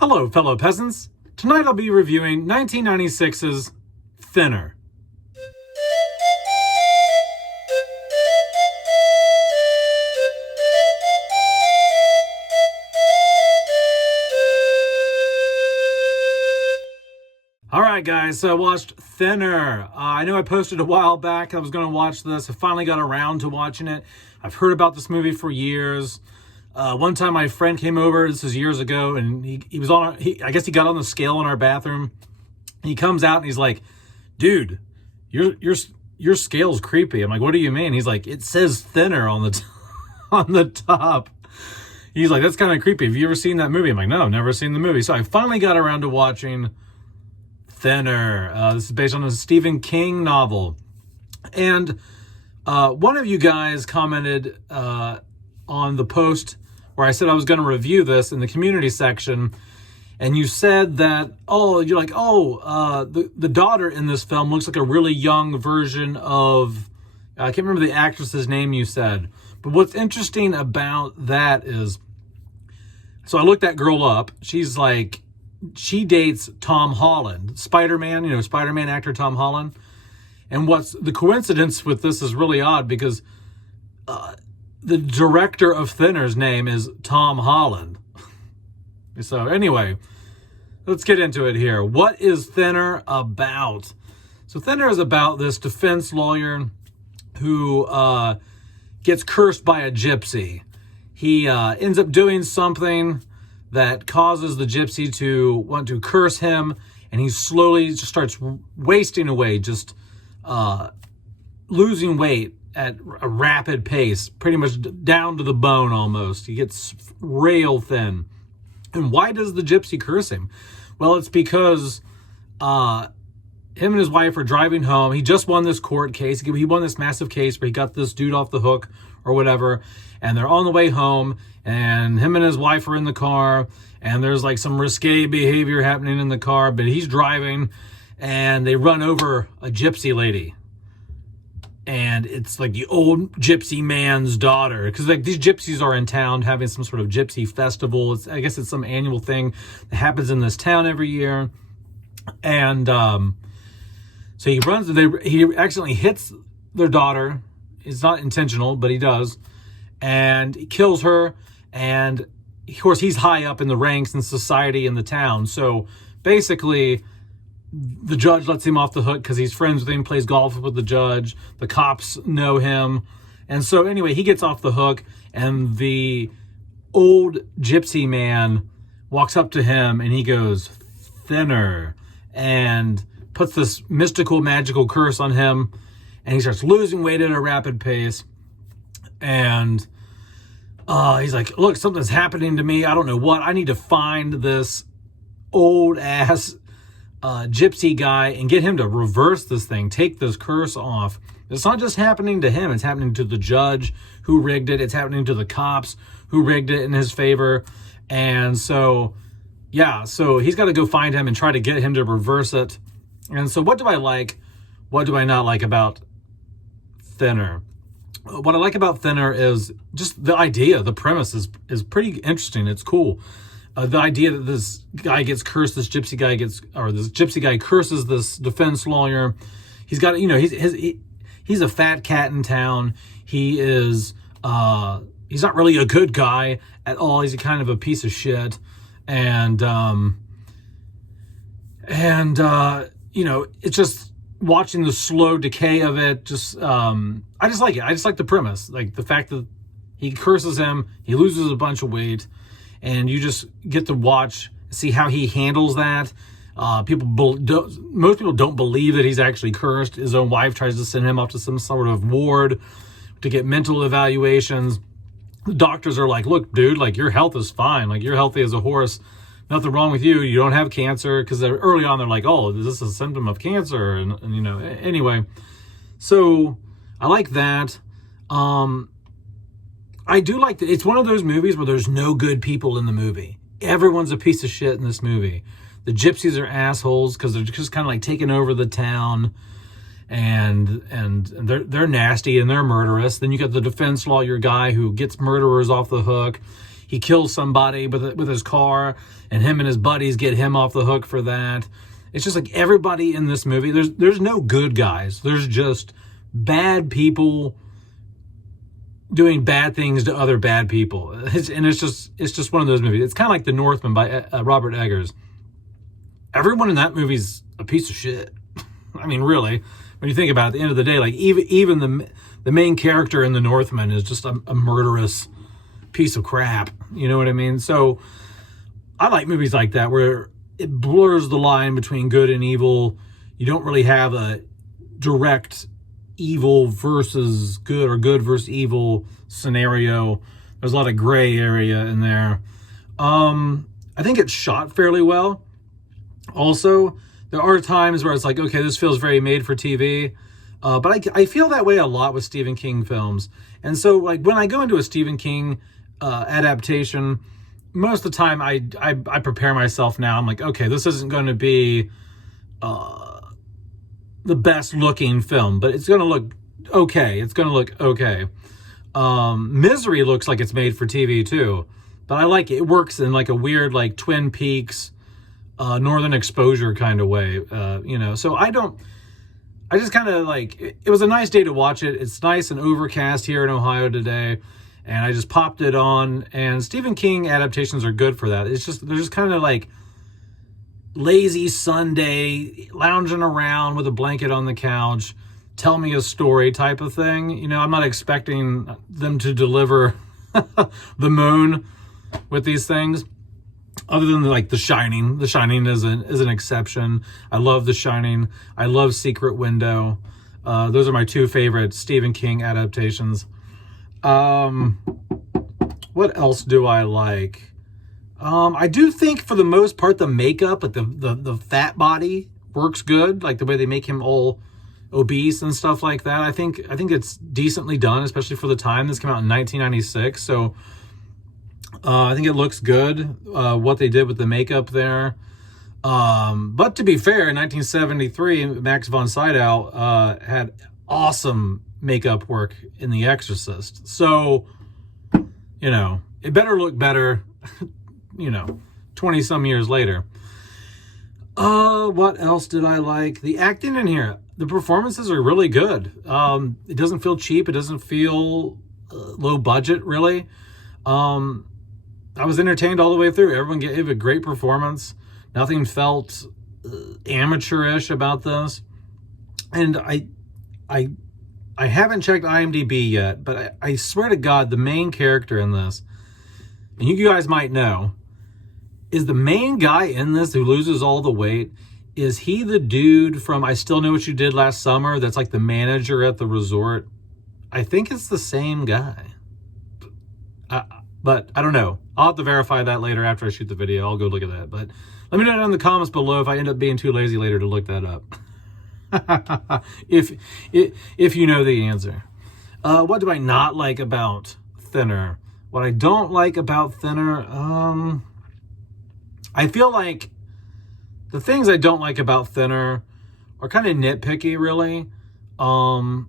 Hello, fellow peasants. Tonight I'll be reviewing 1996's Thinner. Alright guys, so I watched Thinner. I know I posted a while back I was going to watch this. I finally got around to watching it. I've heard about this movie for years. One time my friend came over, this was years ago, and he was on, I guess he got on the scale in our bathroom. He comes out and he's like, dude, your scale's creepy. I'm like, what do you mean? He's like, it says Thinner on the, on the top. He's like, that's kind of creepy. Have you ever seen that movie? I'm like, no, I've never seen the movie. So I finally got around to watching Thinner. This is based on a Stephen King novel. And one of you guys commented on the post where I said I was going to review this in the community section, and you said that, you're like, the daughter in this film looks like a really young version of, I can't remember the actress's name you said, but what's interesting about that is, so I looked that girl up. She's like, she dates Tom Holland, Spider-Man, Spider-Man actor Tom Holland. And what's the coincidence with this is really odd because the director of Thinner's name is Tom Holland. So anyway, let's get into it here. What is Thinner about? So Thinner is about this defense lawyer who gets cursed by a gypsy. He ends up doing something that causes the gypsy to want to curse him, and he slowly just starts wasting away, just losing weight at a rapid pace, pretty much down to the bone almost. He gets rail thin. And why does the gypsy curse him? Well, it's because him and his wife are driving home. He just won this court case. He won this massive case where he got this dude off the hook or whatever, and they're on the way home, and him and his wife are in the car, and there's like some risque behavior happening in the car, but he's driving, and they run over a gypsy lady. And it's like the old gypsy man's daughter, because like these gypsies are in town having some sort of gypsy festival. I guess it's some annual thing that happens in this town every year. And so he runs, he accidentally hits their daughter. It's not intentional, but he does. And he kills her. And of course, he's high up in the ranks in society in the town. So basically, the judge lets him off the hook because he's friends with him, plays golf with the judge. The cops know him. And so anyway, he gets off the hook, and the old gypsy man walks up to him and he goes, Thinner, and puts this mystical, magical curse on him, and he starts losing weight at a rapid pace. And he's like, look, something's happening to me. I don't know what. I need to find this old ass gypsy guy and get him to reverse this thing, take this curse off. It's not just happening to him. It's happening to the judge who rigged it. It's happening to the cops who rigged it in his favor. And so, yeah, so he's got to go find him and try to get him to reverse it. And so what do I like? What do I not like about Thinner? What I like about Thinner is just the idea, the premise is pretty interesting. It's cool. The idea that this guy gets cursed, this gypsy guy curses this defense lawyer. He's got, he's a fat cat in town. He is, he's not really a good guy at all. He's kind of a piece of shit. And it's just watching the slow decay of it. I just like it. I just like the premise. Like the fact that he curses him, he loses a bunch of weight, and you just get to watch, see how he handles that. Most people don't believe that he's actually cursed. His own wife tries to send him off to some sort of ward to get mental evaluations. The doctors are like, look, dude, like your health is fine. Like you're healthy as a horse. Nothing wrong with you. You don't have cancer. Because early on, they're like, oh, is this a symptom of cancer? And anyway. So I like that. I do like that. It's one of those movies where there's no good people in the movie. Everyone's a piece of shit in this movie. The gypsies are assholes because they're just kind of like taking over the town, and they're nasty and they're murderous. Then you got the defense lawyer guy who gets murderers off the hook. he kills somebody with his car, and him and his buddies get him off the hook for that. It's just like everybody in this movie, there's no good guys. There's just bad people doing bad things to other bad people. It's just one of those movies. It's kind of like The Northman by Robert Eggers. Everyone in that movie's a piece of shit. I mean, really, when you think about it, at the end of the day, like even the main character in The Northman is just a murderous piece of crap. You know what I mean? So I like movies like that where it blurs the line between good and evil. You don't really have a direct evil versus good or good versus evil scenario. There's a lot of gray area in there. I think it's shot fairly well. Also, there are times where it's like, okay, this feels very made for TV. But I feel that way a lot with Stephen King films. And so, like, when I go into a Stephen King adaptation, most of the time I prepare myself now. I'm like, okay, this isn't going to be the best looking film, but it's going to look okay. It's going to look okay. Misery looks like it's made for TV too, but I like it. It works in like a weird, like Twin Peaks, Northern Exposure kind of way, so I just kind of like, it was a nice day to watch it. It's nice and overcast here in Ohio today, and I just popped it on, and Stephen King adaptations are good for that. They're just kind of like lazy Sunday, lounging around with a blanket on the couch, tell me a story type of thing. I'm not expecting them to deliver the moon with these things. Other than like The Shining. The Shining is an exception. I love The Shining. I love Secret Window. Those are my two favorite Stephen King adaptations. What else do I like? I do think for the most part the makeup, like the fat body works good. Like the way they make him all obese and stuff like that. I think it's decently done, especially for the time. This came out in 1996, so I think it looks good, what they did with the makeup there. But to be fair, in 1973, Max von Sydow had awesome makeup work in The Exorcist. So, it better look better, 20 some years later. What else did I like? The acting in here. The performances are really good. It doesn't feel cheap. It doesn't feel low budget, really. I was entertained all the way through. Everyone gave a great performance. Nothing felt amateurish about this. And I haven't checked IMDb yet, but I swear to God, the main character in this, and you guys might know, is the main guy in this who loses all the weight. Is he the dude from I Still Know What You Did Last Summer that's like the manager at the resort? I think it's the same guy. But I don't know. I'll have to verify that later after I shoot the video. I'll go look at that. But let me know down in the comments below if I end up being too lazy later to look that up. if you know the answer. What do I not like about Thinner? What I don't like about Thinner, I feel like the things I don't like about Thinner are kind of nitpicky, really. And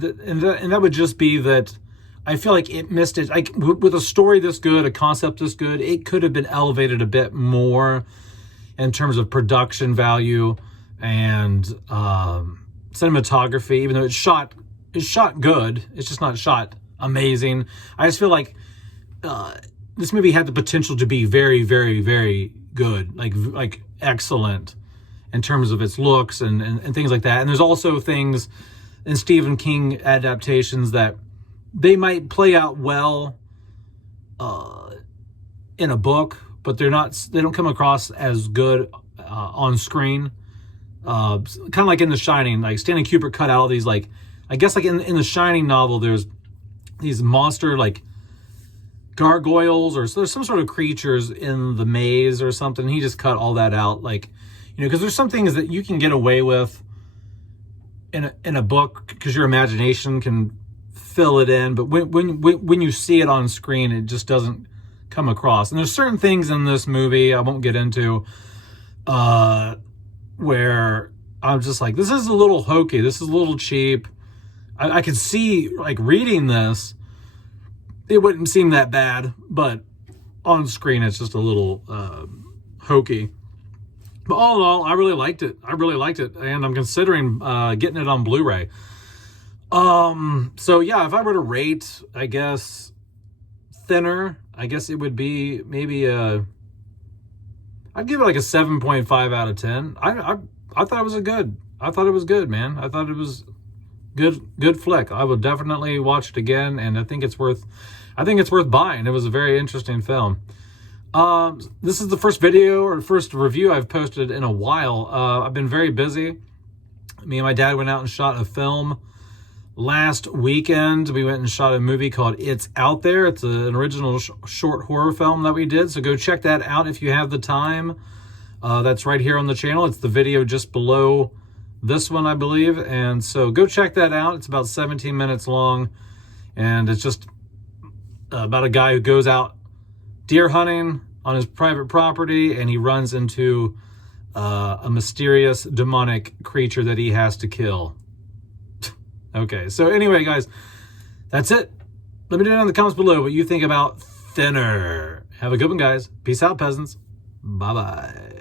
that would just be that I feel like it missed it. Like with a story this good, a concept this good, it could have been elevated a bit more in terms of production value and cinematography. Even though it's shot good, it's just not shot amazing. I just feel like this movie had the potential to be very, very, very good, like excellent in terms of its looks and things like that. And there's also things in Stephen King adaptations that they might play out well in a book, but they don't come across as good on screen. Kind of like in The Shining, like Stanley Kubrick cut out all these, like, I guess like in the Shining novel, there's these monster like gargoyles or there's some sort of creatures in the maze or something. He just cut all that out, like, because there's some things that you can get away with in a book because your imagination can fill it in, but when you see it on screen, it just doesn't come across. And there's certain things in this movie I won't get into where I'm just like, this is a little hokey, this is a little cheap. I could see, like, reading this, it wouldn't seem that bad, but on screen it's just a little hokey. But all in all, I really liked it. And I'm considering getting it on Blu-ray. So yeah, if I were to rate, I guess, Thinner, I guess it would be maybe I'd give it like a 7.5 out of 10. I thought it was I thought it was good, man. I thought it was good flick. I will definitely watch it again, and I think it's worth buying. It was a very interesting film. This is the first video or first review I've posted in a while. I've been very busy. Me and my dad went out and shot a film last weekend. We went and shot a movie called It's Out There. It's an original short horror film that we did. So go check that out if you have the time. That's right here on the channel. It's the video just below this one, I believe. And so go check that out. It's about 17 minutes long. And it's just about a guy who goes out deer hunting on his private property, and he runs into a mysterious demonic creature that he has to kill. Okay, so anyway, guys, that's it. Let me know down in the comments below what you think about Thinner. Have a good one, guys. Peace out, peasants. Bye-bye.